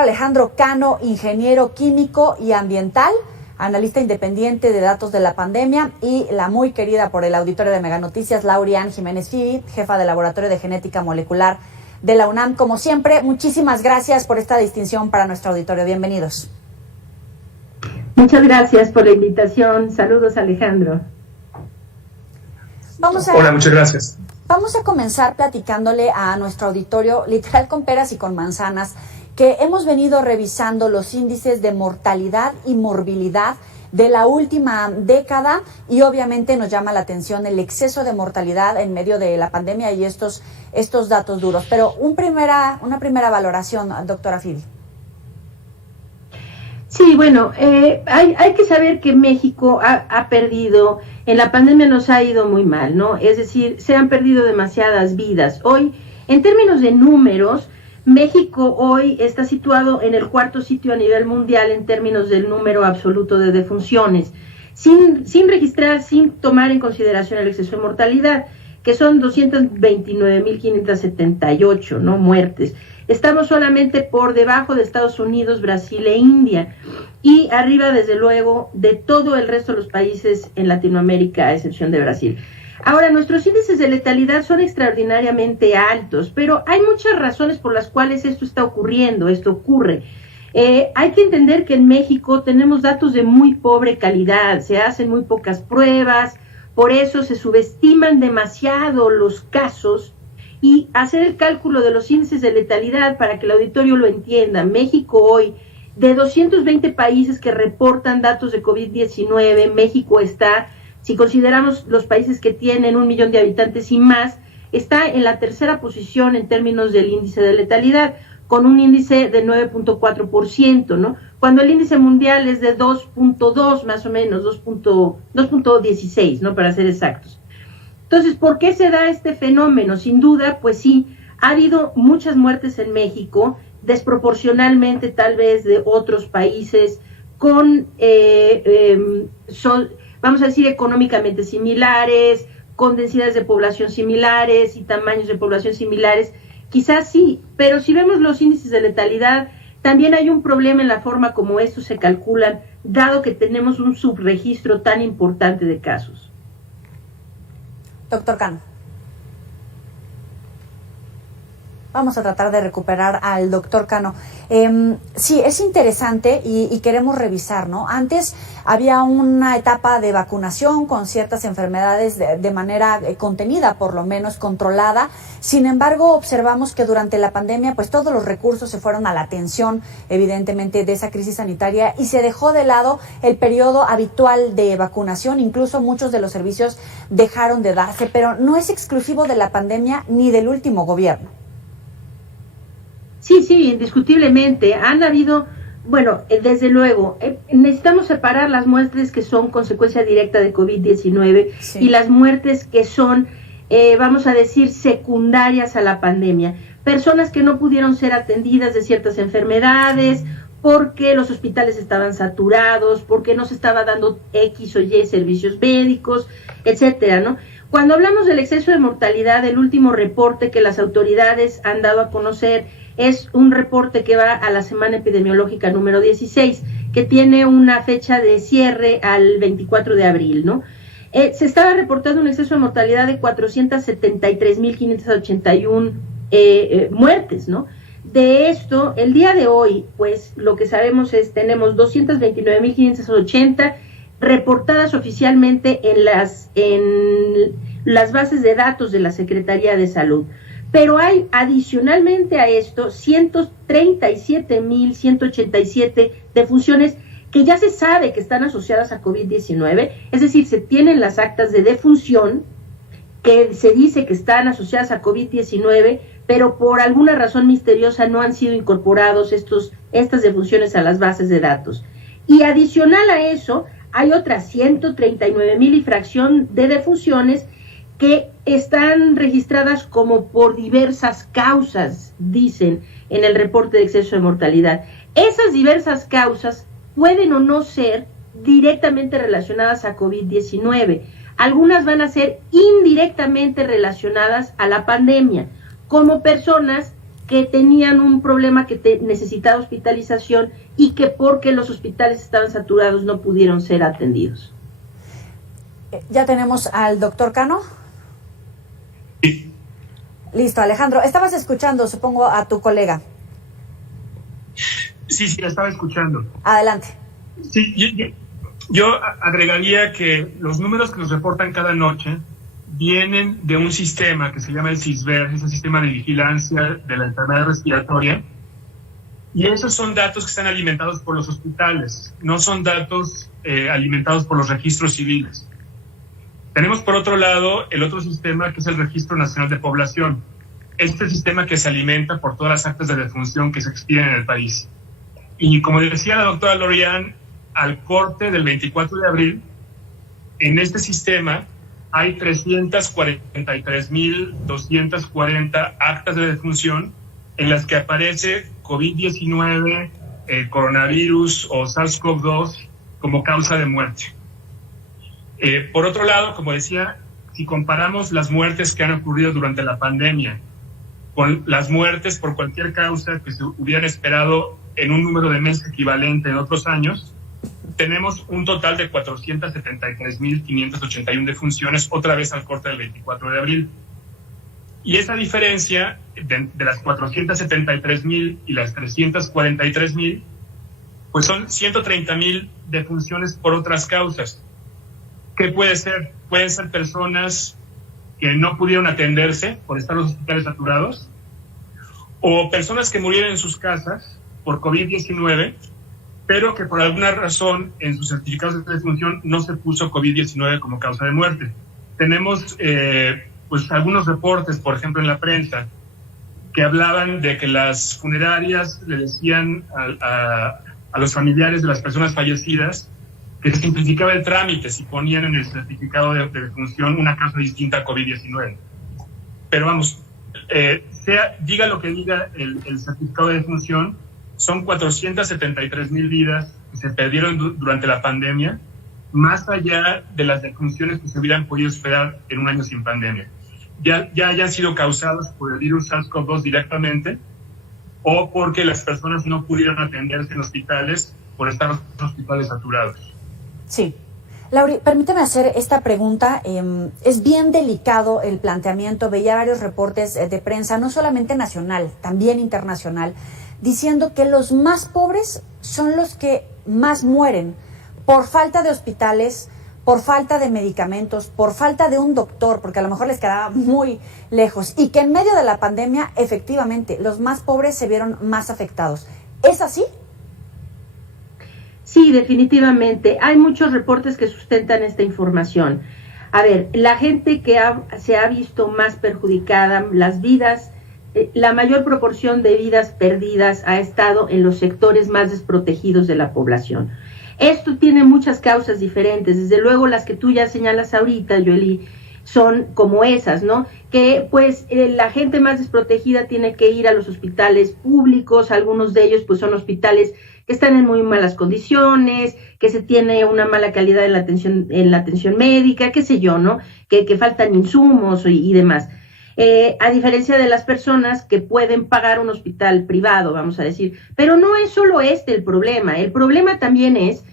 Alejandro Cano, ingeniero químico y ambiental, analista independiente de datos de la pandemia, y la muy querida por el auditorio de Mega Noticias, Laurian Jiménez Fibi, jefa del Laboratorio de Genética Molecular de la UNAM. Como siempre, muchísimas gracias por esta distinción para nuestro auditorio. Bienvenidos. Muchas gracias por la invitación. Saludos, Alejandro. Hola, muchas gracias. Vamos a comenzar platicándole a nuestro auditorio, literal con peras y con manzanas, que hemos venido revisando los índices de mortalidad y morbilidad de la última década, y obviamente nos llama la atención el exceso de mortalidad en medio de la pandemia y estos datos duros. Pero una primera valoración, doctora Fibi. Sí, bueno, hay que saber que México ha perdido, en la pandemia nos ha ido muy mal, ¿no? Es decir, se han perdido demasiadas vidas. Hoy, en términos de números, México hoy está situado en el 4º sitio a nivel mundial en términos del número absoluto de defunciones, sin registrar, sin tomar en consideración el exceso de mortalidad, que son 229.578, ¿no?, muertes. Estamos solamente por debajo de Estados Unidos, Brasil e India, y arriba, desde luego, de todo el resto de los países en Latinoamérica, a excepción de Brasil. Ahora, nuestros índices de letalidad son extraordinariamente altos, pero hay muchas razones por las cuales esto ocurre. Hay que entender que en México tenemos datos de muy pobre calidad, se hacen muy pocas pruebas, por eso se subestiman demasiado los casos, y hacer el cálculo de los índices de letalidad para que el auditorio lo entienda. México hoy, de 220 países que reportan datos de COVID-19, México está, si consideramos los países que tienen 1 millón de habitantes y más, está en la 3ª posición en términos del índice de letalidad, con un índice de 9.4%, ¿no? Cuando el índice mundial es de 2.2 más o menos, 2.16, ¿no?, para ser exactos. Entonces, ¿por qué se da este fenómeno? Sin duda, pues sí, ha habido muchas muertes en México, desproporcionalmente tal vez de otros países, con, vamos a decir, económicamente similares, con densidades de población similares y tamaños de población similares, quizás sí, pero si vemos los índices de letalidad, también hay un problema en la forma como estos se calculan, dado que tenemos un subregistro tan importante de casos. Doctor Cano. Vamos a tratar de recuperar al doctor Cano. Sí, es interesante y queremos revisar, ¿no? Antes había una etapa de vacunación con ciertas enfermedades de manera contenida, por lo menos controlada. Sin embargo, observamos que durante la pandemia, pues todos los recursos se fueron a la atención, evidentemente, de esa crisis sanitaria, y se dejó de lado el periodo habitual de vacunación. Incluso muchos de los servicios dejaron de darse, pero no es exclusivo de la pandemia ni del último gobierno. Sí, indiscutiblemente. Han habido, bueno, desde luego, necesitamos separar las muertes que son consecuencia directa de COVID-19 sí, y las muertes que son, vamos a decir, secundarias a la pandemia. Personas que no pudieron ser atendidas de ciertas enfermedades porque los hospitales estaban saturados, porque no se estaba dando X o Y servicios médicos, etcétera, ¿no? Cuando hablamos del exceso de mortalidad, el último reporte que las autoridades han dado a conocer es un reporte que va a la semana epidemiológica número 16, que tiene una fecha de cierre al 24 de abril, ¿no? Se estaba reportando un exceso de mortalidad de 473.581 muertes, ¿no? De esto, el día de hoy, pues, lo que sabemos es, tenemos 229.580 reportadas oficialmente en las bases de datos de la Secretaría de Salud. Pero hay, adicionalmente a esto, 137.187 defunciones que ya se sabe que están asociadas a COVID-19, es decir, se tienen las actas de defunción que se dice que están asociadas a COVID-19, pero por alguna razón misteriosa no han sido incorporados estas defunciones a las bases de datos. Y adicional a eso, hay otras 139.000 y fracción de defunciones que están registradas como por diversas causas, dicen en el reporte de exceso de mortalidad. Esas diversas causas pueden o no ser directamente relacionadas a COVID-19. Algunas van a ser indirectamente relacionadas a la pandemia, como personas que tenían un problema que necesitaba hospitalización y que porque los hospitales estaban saturados no pudieron ser atendidos. Ya tenemos al doctor Cano. Sí. Listo, Alejandro. Estabas escuchando, supongo, a tu colega. Sí, la estaba escuchando. Adelante. Sí, yo agregaría que los números que nos reportan cada noche vienen de un sistema que se llama el CISVER, es el sistema de vigilancia de la enfermedad respiratoria, y esos son datos que están alimentados por los hospitales, no son datos alimentados por los registros civiles. Tenemos por otro lado el otro sistema que es el Registro Nacional de Población. Este sistema que se alimenta por todas las actas de defunción que se expiden en el país. Y como decía la doctora Lorian, al corte del 24 de abril, en este sistema hay 343.240 actas de defunción en las que aparece COVID-19, coronavirus o SARS-CoV-2 como causa de muerte. Por otro lado, como decía, si comparamos las muertes que han ocurrido durante la pandemia con las muertes por cualquier causa que se hubieran esperado en un número de meses equivalente en otros años, tenemos un total de 473.581 defunciones, otra vez al corte del 24 de abril. Y esa diferencia de las 473.000 y las 343.000, pues son 130.000 defunciones por otras causas. ¿Qué puede ser? Pueden ser personas que no pudieron atenderse por estar los hospitales saturados, o personas que murieron en sus casas por COVID-19, pero que por alguna razón en sus certificados de defunción no se puso COVID-19 como causa de muerte. Tenemos pues algunos reportes, por ejemplo en la prensa, que hablaban de que las funerarias le decían a los familiares de las personas fallecidas que se simplificaba el trámite si ponían en el certificado de defunción una causa distinta a COVID-19. Pero vamos, diga lo que diga el certificado de defunción, son 473.000 vidas que se perdieron durante la pandemia, más allá de las defunciones que se hubieran podido esperar en un año sin pandemia. Ya hayan sido causadas por el virus SARS-CoV-2 directamente, o porque las personas no pudieron atenderse en hospitales por estar los hospitales saturados. Sí. Lauri, permíteme hacer esta pregunta. Es bien delicado el planteamiento. Veía varios reportes de prensa, no solamente nacional, también internacional, diciendo que los más pobres son los que más mueren por falta de hospitales, por falta de medicamentos, por falta de un doctor, porque a lo mejor les quedaba muy lejos, y que en medio de la pandemia, efectivamente, los más pobres se vieron más afectados. ¿Es así? Sí, definitivamente. Hay muchos reportes que sustentan esta información. A ver, la gente que se ha visto más perjudicada, las vidas, la mayor proporción de vidas perdidas ha estado en los sectores más desprotegidos de la población. Esto tiene muchas causas diferentes, desde luego las que tú ya señalas ahorita, Yoeli, son como esas, ¿no? Que pues la gente más desprotegida tiene que ir a los hospitales públicos, algunos de ellos pues son hospitales que están en muy malas condiciones, que se tiene una mala calidad en la atención médica, qué sé yo, ¿no? Que faltan insumos y demás. A diferencia de las personas que pueden pagar un hospital privado, vamos a decir. Pero no es solo el problema también es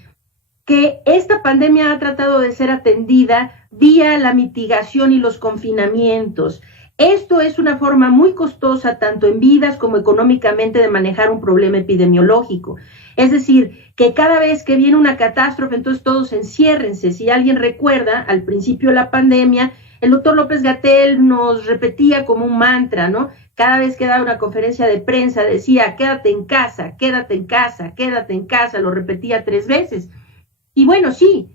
que esta pandemia ha tratado de ser atendida vía la mitigación y los confinamientos. Esto es una forma muy costosa, tanto en vidas como económicamente, de manejar un problema epidemiológico. Es decir, que cada vez que viene una catástrofe, entonces todos enciérrense. Si alguien recuerda, al principio de la pandemia, el doctor López-Gatell nos repetía como un mantra, ¿no? Cada vez que daba una conferencia de prensa decía, quédate en casa, quédate en casa, quédate en casa, lo repetía 3 veces. Y bueno, sí,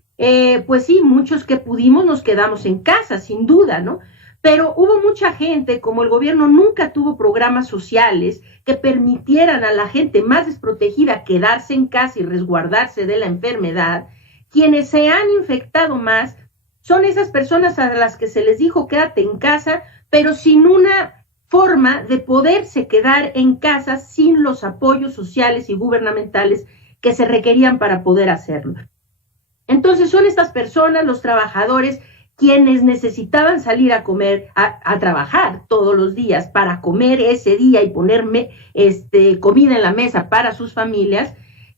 pues sí, muchos que pudimos nos quedamos en casa, sin duda, ¿no? Pero hubo mucha gente, como el gobierno nunca tuvo programas sociales que permitieran a la gente más desprotegida quedarse en casa y resguardarse de la enfermedad, quienes se han infectado más son esas personas a las que se les dijo quédate en casa, pero sin una forma de poderse quedar en casa sin los apoyos sociales y gubernamentales que se requerían para poder hacerlo. Entonces son estas personas, los trabajadores, quienes necesitaban salir a comer, a trabajar todos los días para comer ese día y ponerme comida en la mesa para sus familias,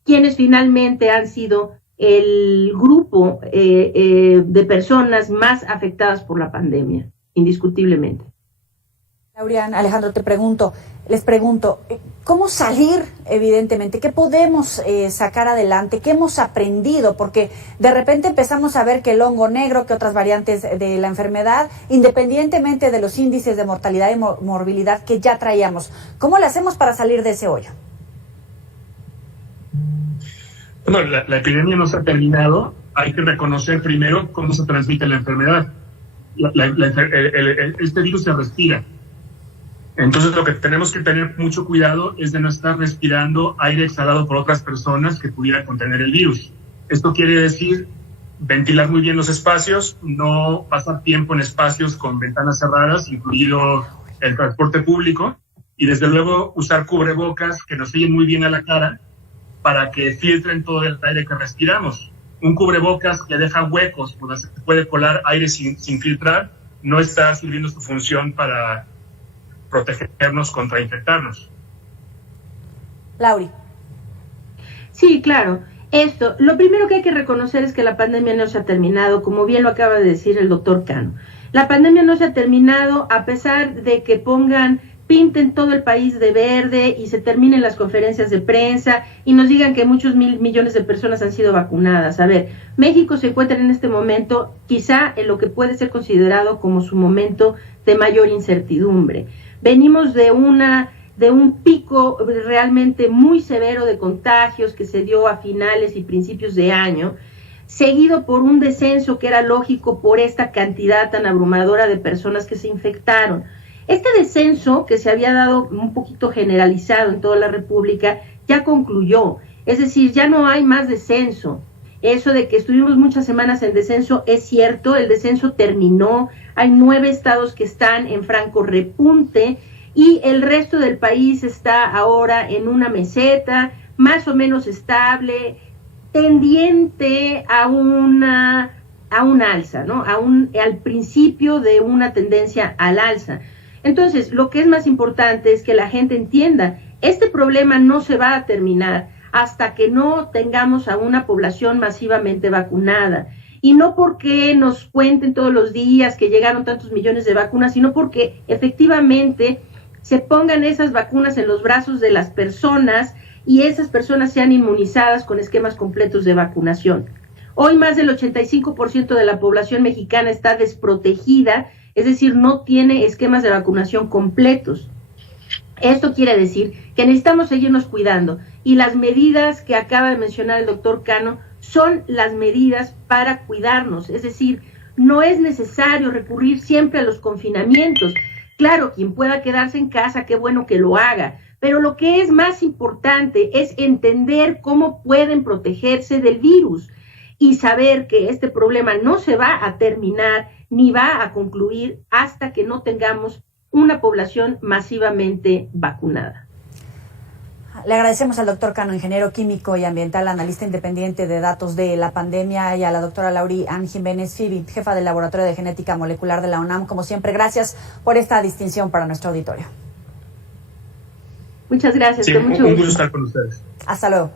quienes finalmente han sido el grupo de personas más afectadas por la pandemia, indiscutiblemente. Laurian, Alejandro, les pregunto, ¿cómo salir, evidentemente? ¿Qué podemos sacar adelante? ¿Qué hemos aprendido? Porque de repente empezamos a ver que el hongo negro, que otras variantes de la enfermedad, independientemente de los índices de mortalidad y morbilidad que ya traíamos, ¿cómo le hacemos para salir de ese hoyo? Bueno, la epidemia no se ha terminado. Hay que reconocer primero cómo se transmite la enfermedad. Este virus se respira. Entonces lo que tenemos que tener mucho cuidado es de no estar respirando aire exhalado por otras personas que pudiera contener el virus. Esto quiere decir ventilar muy bien los espacios, no pasar tiempo en espacios con ventanas cerradas, incluido el transporte público, y desde luego usar cubrebocas que nos lleguen muy bien a la cara para que filtren todo el aire que respiramos. Un cubrebocas que deja huecos donde se puede colar aire sin filtrar no está sirviendo su función para protegernos contra infectarnos. Lauri. Sí, claro. Lo primero que hay que reconocer es que la pandemia no se ha terminado, como bien lo acaba de decir el doctor Cano. La pandemia no se ha terminado a pesar de que pinten todo el país de verde y se terminen las conferencias de prensa y nos digan que muchos millones de personas han sido vacunadas. A ver, México se encuentra en este momento quizá en lo que puede ser considerado como su momento de mayor incertidumbre. Venimos de un pico realmente muy severo de contagios que se dio a finales y principios de año, seguido por un descenso que era lógico por esta cantidad tan abrumadora de personas que se infectaron. Este descenso, que se había dado un poquito generalizado en toda la República, ya concluyó. Es decir, ya no hay más descenso. Eso de que estuvimos muchas semanas en descenso es cierto, el descenso terminó. Hay 9 estados que están en franco repunte y el resto del país está ahora en una meseta, más o menos estable, tendiente a un alza, ¿no? Al principio de una tendencia al alza. Entonces, lo que es más importante es que la gente entienda, este problema no se va a terminar hasta que no tengamos a una población masivamente vacunada. Y no porque nos cuenten todos los días que llegaron tantos millones de vacunas, sino porque efectivamente se pongan esas vacunas en los brazos de las personas y esas personas sean inmunizadas con esquemas completos de vacunación. Hoy más del 85% de la población mexicana está desprotegida, es decir, no tiene esquemas de vacunación completos. Esto quiere decir que necesitamos seguirnos cuidando y las medidas que acaba de mencionar el doctor Cano son las medidas para cuidarnos, es decir, no es necesario recurrir siempre a los confinamientos. Claro, quien pueda quedarse en casa, qué bueno que lo haga, pero lo que es más importante es entender cómo pueden protegerse del virus y saber que este problema no se va a terminar ni va a concluir hasta que no tengamos una población masivamente vacunada. Le agradecemos al doctor Cano, ingeniero químico y ambiental, analista independiente de datos de la pandemia, y a la doctora Laurian Jiménez Fibi, jefa del Laboratorio de Genética Molecular de la UNAM. Como siempre, gracias por esta distinción para nuestro auditorio. Muchas gracias. Sí, un gusto estar con ustedes. Hasta luego.